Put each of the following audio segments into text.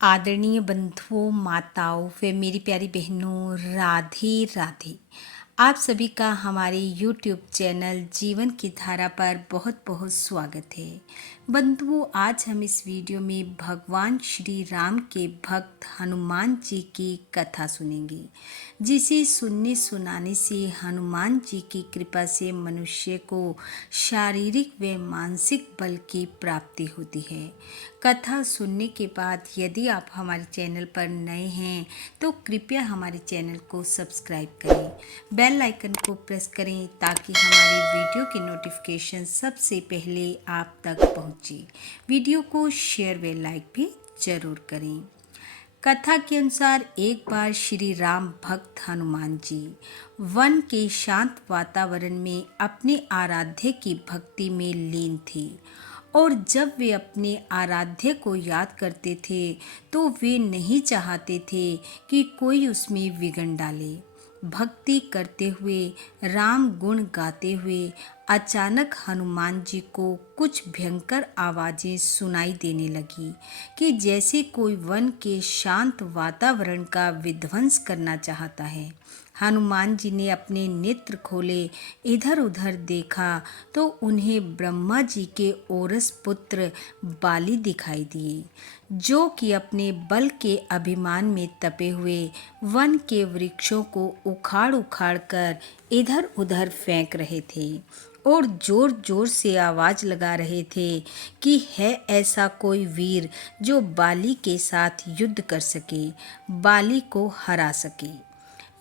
आदरणीय बंधुओं, माताओं व मेरी प्यारी बहनों, राधे राधे। आप सभी का हमारे YouTube चैनल जीवन की धारा पर बहुत बहुत स्वागत है। बंधुओं, आज हम इस वीडियो में भगवान श्री राम के भक्त हनुमान जी की कथा सुनेंगे, जिसे सुनने सुनाने से हनुमान जी की कृपा से मनुष्य को शारीरिक व मानसिक बल की प्राप्ति होती है। कथा सुनने के बाद यदि आप हमारे चैनल पर नए हैं तो कृपया हमारे चैनल को सब्सक्राइब करें, बेल आइकन को प्रेस करें ताकि हमारी वीडियो की नोटिफिकेशन सबसे पहले आप तक पहुंचे। वीडियो को शेयर व लाइक भी जरूर करें। कथा के अनुसार एक बार श्री राम भक्त हनुमान जी वन के शांत वातावरण में अपने आराध्य की भक्ति में लीन थे और जब वे अपने आराध्य को याद करते थे तो वे नहीं चाहते थे कि कोई उसमें विघ्न डाले। भक्ति करते हुए, राम गुण गाते हुए अचानक हनुमान जी को कुछ भयंकर आवाजें सुनाई देने लगी कि जैसे कोई वन के शांत वातावरण का विध्वंस करना चाहता है। हनुमान जी ने अपने नेत्र खोले, इधर उधर देखा तो उन्हें ब्रह्मा जी के औरस पुत्र बाली दिखाई दिए, जो कि अपने बल के अभिमान में तपे हुए वन के वृक्षों को उखाड़ उखाड़ कर इधर उधर फेंक रहे थे और जोर जोर से आवाज लगा रहे थे कि है ऐसा कोई वीर जो बाली के साथ युद्ध कर सके, बाली को हरा सके।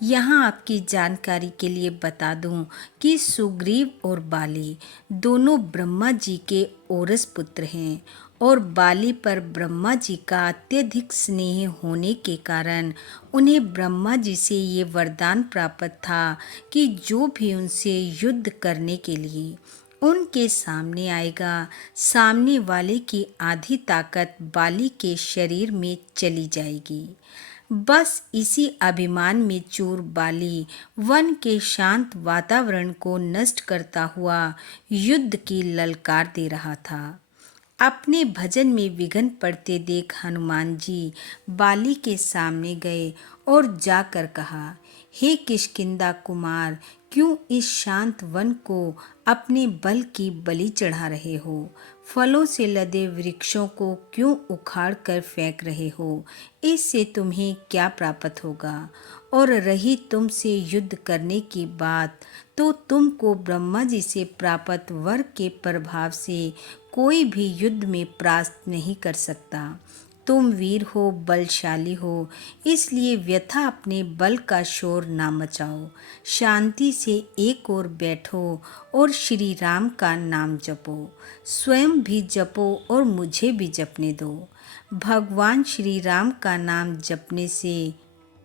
यहाँ आपकी जानकारी के लिए बता दूं कि सुग्रीव और बाली दोनों ब्रह्मा जी के औरस पुत्र हैं और बाली पर ब्रह्मा जी का अत्यधिक स्नेह होने के कारण उन्हें ब्रह्मा जी से ये वरदान प्राप्त था कि जो भी उनसे युद्ध करने के लिए उनके सामने आएगा, सामने वाले की आधी ताकत बाली के शरीर में चली जाएगी। बस इसी अभिमान में चूर बाली वन के शांत वातावरण को नष्ट करता हुआ युद्ध की ललकार दे रहा था। अपने भजन में विघ्न पड़ते देख हनुमान जी बाली के सामने गए और जाकर कहा, हे किष्किंधा कुमार, क्यों इस शांत वन को अपने बल की बलि चढ़ा रहे हो? फलों से लदे वृक्षों को क्यों उखाड़ कर फेंक रहे हो? इससे तुम्हें क्या प्राप्त होगा? और रही तुमसे युद्ध करने की बात, तो तुमको ब्रह्मा जी से प्राप्त वर के प्रभाव से कोई भी युद्ध में परास्त नहीं कर सकता। तुम वीर हो, बलशाली हो, इसलिए व्यथा अपने बल का शोर ना मचाओ। शांति से एक ओर बैठो और श्री राम का नाम जपो। स्वयं भी जपो और मुझे भी जपने दो। भगवान श्री राम का नाम जपने से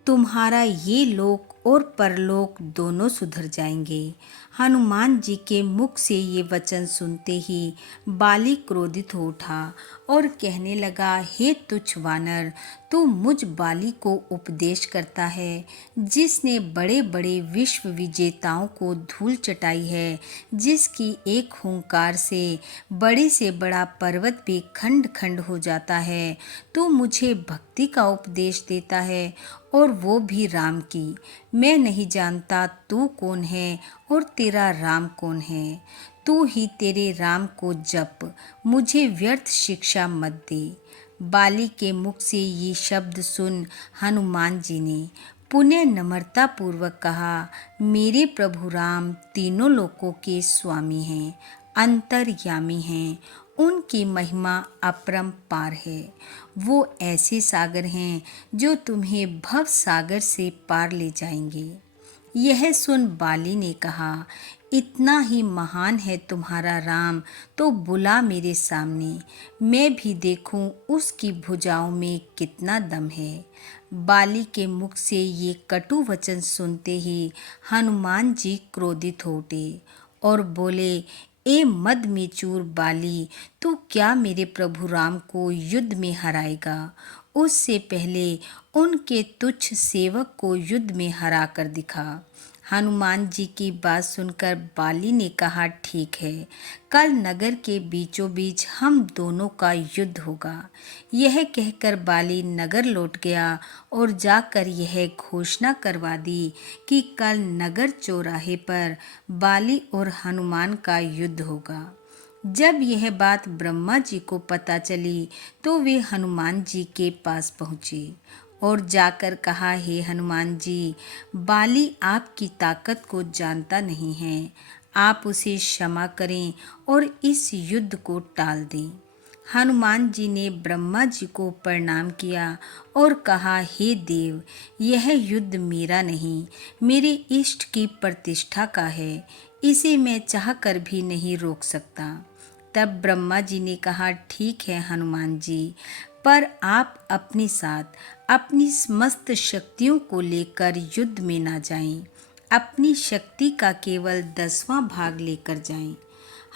तुम्हारा ये लोक और परलोक दोनों सुधर जाएंगे। हनुमान जी के मुख से ये वचन सुनते ही बाली क्रोधित हो उठा और कहने लगा, हे तुच्छ वानर, तू मुझ बाली को उपदेश करता है, जिसने बड़े बड़े विश्व विजेताओं को धूल चटाई है, जिसकी एक हुंकार से बड़ा पर्वत भी खंड खंड हो जाता है। तू मुझे भक्ति का उपदेश देता है और वो भी राम की। मैं नहीं जानता तू कौन है और तेरा राम कौन है। तू ही तेरे राम को जप, मुझे व्यर्थ शिक्षा मत दे। बाली के मुख से ये शब्द सुन हनुमान जी ने पुनः नम्रता पूर्वक कहा, मेरे प्रभु राम तीनों लोकों के स्वामी हैं, अंतर्यामी हैं। उनकी महिमा अपरंपार है। वो ऐसे सागर हैं जो तुम्हें भव सागर से पार ले जाएंगे। यह सुन बाली ने कहा, इतना ही महान है तुम्हारा राम तो बुला मेरे सामने, मैं भी देखूं उसकी भुजाओं में कितना दम है। बाली के मुख से ये कटु वचन सुनते ही हनुमान जी क्रोधित हो उठे और बोले, ए मद में चूर बाली, तू क्या मेरे प्रभु राम को युद्ध में हराएगा? उससे पहले उनके तुच्छ सेवक को युद्ध में हरा कर दिखा। हनुमान जी की बात सुनकर बाली ने कहा, ठीक है, कल नगर के बीचों बीच हम दोनों का युद्ध होगा। यह कहकर बाली नगर लौट गया और जाकर यह घोषणा करवा दी कि कल नगर चौराहे पर बाली और हनुमान का युद्ध होगा। जब यह बात ब्रह्मा जी को पता चली तो वे हनुमान जी के पास पहुँचे और जाकर कहा, हे हनुमान जी, बाली आपकी ताकत को जानता नहीं है, आप उसे क्षमा करें और इस युद्ध को टाल दें। हनुमान जी ने ब्रह्मा जी को प्रणाम किया और कहा, हे देव, यह युद्ध मेरा नहीं, मेरे इष्ट की प्रतिष्ठा का है, इसे मैं चाहकर भी नहीं रोक सकता। तब ब्रह्मा जी ने कहा, ठीक है हनुमान जी, पर आप अपने साथ अपनी समस्त शक्तियों को लेकर युद्ध में ना जाएं, अपनी शक्ति का केवल 10वां भाग लेकर जाएं।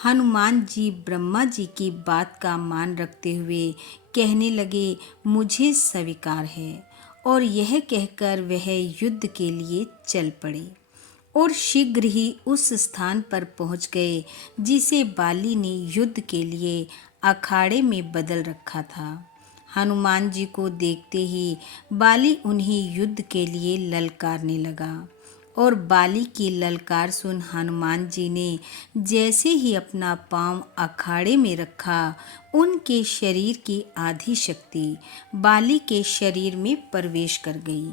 हनुमान जी ब्रह्मा जी की बात का मान रखते हुए कहने लगे, मुझे स्वीकार है, और यह कहकर वह युद्ध के लिए चल पड़े और शीघ्र ही उस स्थान पर पहुंच गए जिसे बाली ने युद्ध के लिए अखाड़े में बदल रखा था। हनुमान जी को देखते ही बाली उन्हें युद्ध के लिए ललकारने लगा और बाली की ललकार सुन हनुमान जी ने जैसे ही अपना पांव अखाड़े में रखा, उनके शरीर की आधी शक्ति बाली के शरीर में प्रवेश कर गई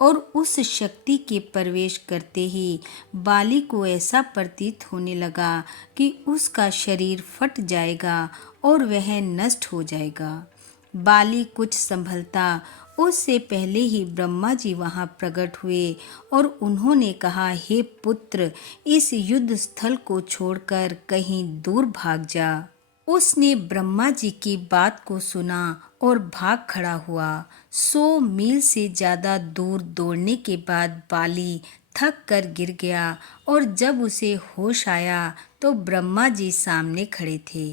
और उस शक्ति के प्रवेश करते ही बाली को ऐसा प्रतीत होने लगा कि उसका शरीर फट जाएगा और वह नष्ट हो जाएगा। बाली कुछ संभलता उससे पहले ही ब्रह्मा जी वहां प्रकट हुए और उन्होंने कहा, हे पुत्र, इस युद्ध स्थल को छोड़कर कहीं दूर भाग जा। उसने ब्रह्मा जी की बात को सुना और भाग खड़ा हुआ। 100 मील से ज्यादा दूर दौड़ने के बाद बाली थक कर गिर गया और जब उसे होश आया तो ब्रह्मा जी सामने खड़े थे।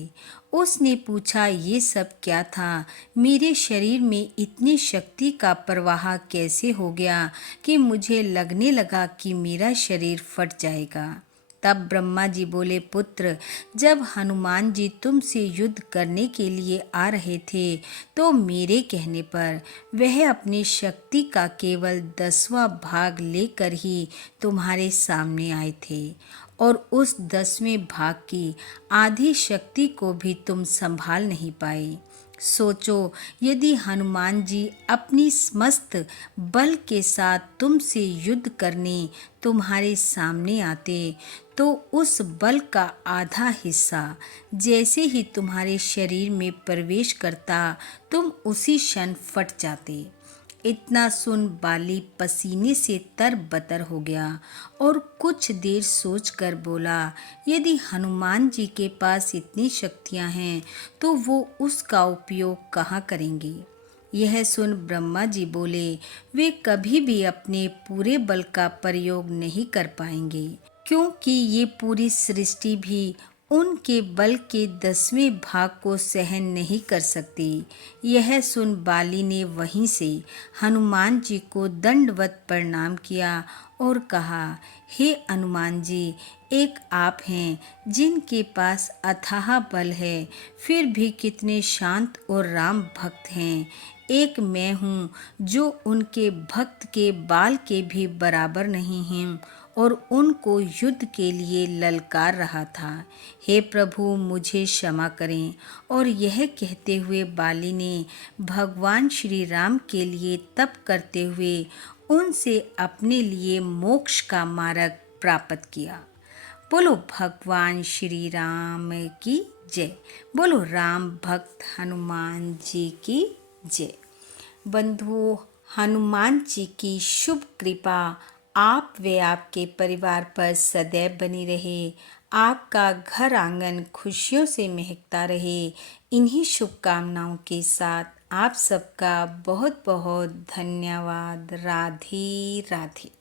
उसने पूछा, ये सब क्या था? मेरे शरीर में इतनी शक्ति का प्रवाह कैसे हो गया कि मुझे लगने लगा कि मेरा शरीर फट जाएगा। तब ब्रह्मा जी बोले, पुत्र, जब हनुमान जी तुमसे युद्ध करने के लिए आ रहे थे तो मेरे कहने पर वह अपनी शक्ति का केवल 10वां भाग लेकर ही तुम्हारे सामने आए थे और उस 10वें भाग की आधी शक्ति को भी तुम संभाल नहीं पाए। सोचो, यदि हनुमान जी अपनी समस्त बल के साथ तुमसे युद्ध करने तुम्हारे सामने आते तो उस बल का आधा हिस्सा जैसे ही तुम्हारे शरीर में प्रवेश करता तुम उसी क्षण फट जाते। इतना सुन बाली पसीने से तरबतर हो गया और कुछ देर सोचकर बोला, यदि हनुमान जी के पास इतनी शक्तियां हैं तो वो उसका उपयोग कहाँ करेंगे। यह सुन ब्रह्मा जी बोले, वे कभी भी अपने पूरे बल का प्रयोग नहीं कर पाएंगे, क्योंकि ये पूरी सृष्टि भी उनके बल के 10वें भाग को सहन नहीं कर सकती। यह सुन बाली ने वहीं से हनुमान जी को दंडवत प्रणाम किया और कहा, हे हनुमान जी, एक आप हैं जिनके पास अथाह बल है, फिर भी कितने शांत और राम भक्त हैं। एक मैं हूँ जो उनके भक्त के बाल के भी बराबर नहीं हूँ और उनको युद्ध के लिए ललकार रहा था। हे प्रभु, मुझे क्षमा करें। और यह कहते हुए बाली ने भगवान श्री राम के लिए तप करते हुए उनसे अपने लिए मोक्ष का मार्ग प्राप्त किया। बोलो भगवान श्री राम की जय। बोलो राम भक्त हनुमान जी की जय। बंधुओं, हनुमान जी की शुभ कृपा आप व आपके परिवार पर सदैव बनी रहे। आपका घर आंगन खुशियों से महकता रहे। इन्हीं शुभकामनाओं के साथ आप सबका बहुत बहुत धन्यवाद। राधे राधे।